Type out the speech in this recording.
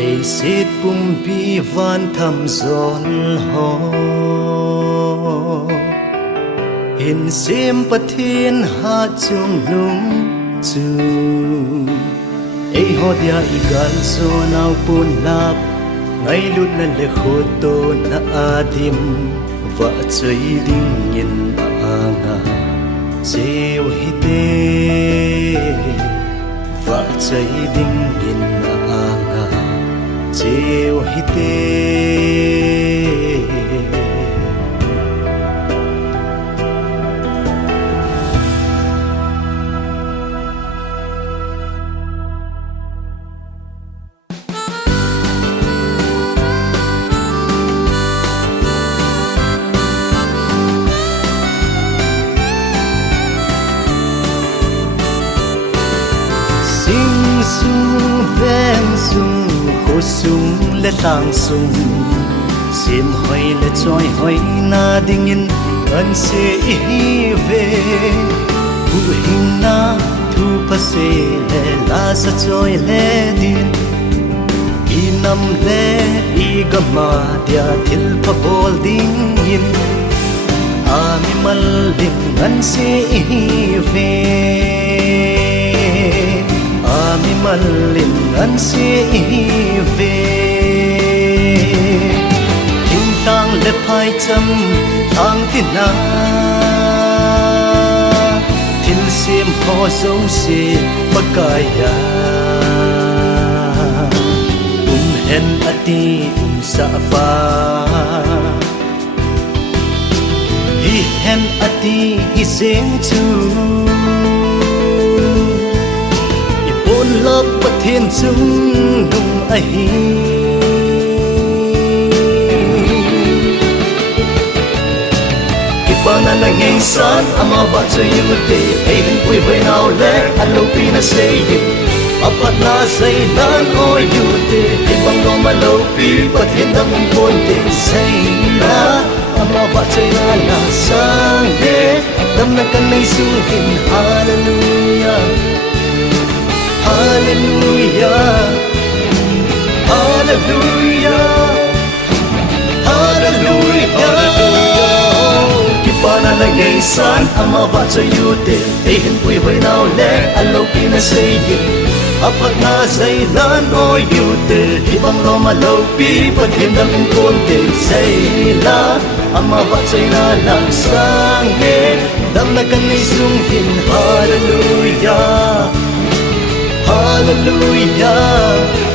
lệ xít bùm bi van thầm giòn hò hình xiêm bất thiên hạ chung lung chu ấy họ dia igal so nào pun lap ngay lúc na lệ khô tô na adim vợ chơi đinh nhìn nga chiều hi tê vợ chơi đinh nhìn nga chiều hi tê sung ven sung khô sung lệ tang sung xiêm hoài lệ trôi hoài na ding in ân se hi về bu hình na thu pa se lệ la sa trôi lệ din i nam lệ i gama dia thil pa bol ding in ami mal lim ân se hi về ami malin an si ve hình tang le phai cham thang tina thil sim ho so si pakaya hen ati sa pa hi hen ati hi sing chu lấp bất thiên chung nung ai kipana na ngay san ama ba cho you te ai hin pui vai nào lẽ alo pi na say you apat na say nan o you te ibang no malo pi bất thiên dam pon te say na ama ba cho na sang de dam na kan nay su hin hallelujah Hallelujah, Hallelujah, Hallelujah. Kipana na ngay san ama va cho you te hin pui vai nào lẽ alo pi na say you apat na say lan o you te ibang lo ma lo pi pat hin dam kon te say la ama va cho na lang sang ge dam na kan ni sung hin hallelujah. Hallelujah.